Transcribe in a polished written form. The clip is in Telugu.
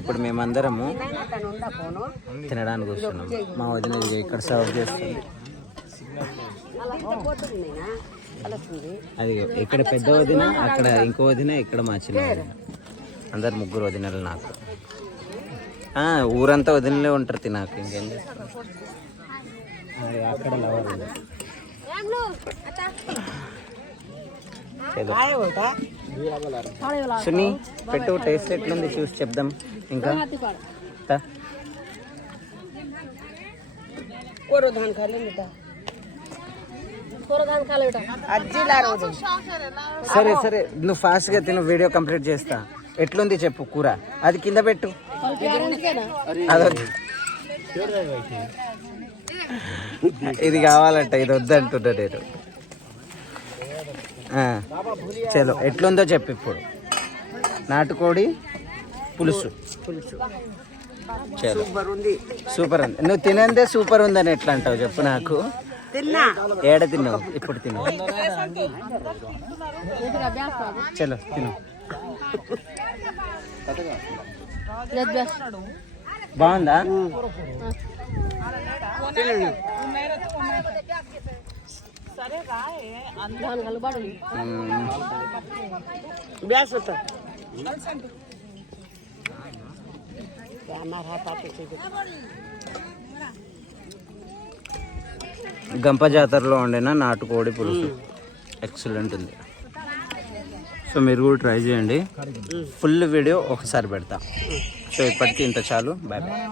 ఇప్పుడు మేమందరము తినడానికి వస్తున్నాం. మా వదిన ఇక్కడ సర్వ్ చేస్తుంది. అది ఇక్కడ పెద్ద వదిన, అక్కడ ఇంకో వదిన, ఇక్కడ మా చిన్న వదిన. అందరు ముగ్గురు వదినలు నాకు. ఊరంతా వదినలే ఉంటారు తినాక. ఇంకేం చేస్తారు. అక్కడ సునీ పెట్టు, టేస్ట్ ఎట్లుంది చూసి చెప్దాం. ఇంకా సరే సరే, నువ్వు ఫాస్ట్గా తిను, వీడియో కంప్లీట్ చేస్తా. ఎట్లుంది చెప్పు కూర. అది కింద పెట్టు. ఇది కావాలంట, ఇది వద్దంటున్నా నేను. చలో ఎట్లుందో చెప్పు ఇప్పుడు. నాటుకోడి పులుసు. చలో సూపర్ ఉంది. నువ్వు తినందే సూపర్ ఉందని ఎట్లా అంటావు చెప్పు నాకు. ఏడ తిన్నావు ఇప్పుడు? తిన్నావు. చలో తిను. బాగుందా? గంప జాతరలో వండిన నాటుకోడి పులుసు ఎక్సలెంట్ ఉంది. సో మీరు కూడా ట్రై చేయండి. ఫుల్ వీడియో ఒకసారి పెడతా. సో ఇప్పటికీ ఇంత చాలు. Bye bye.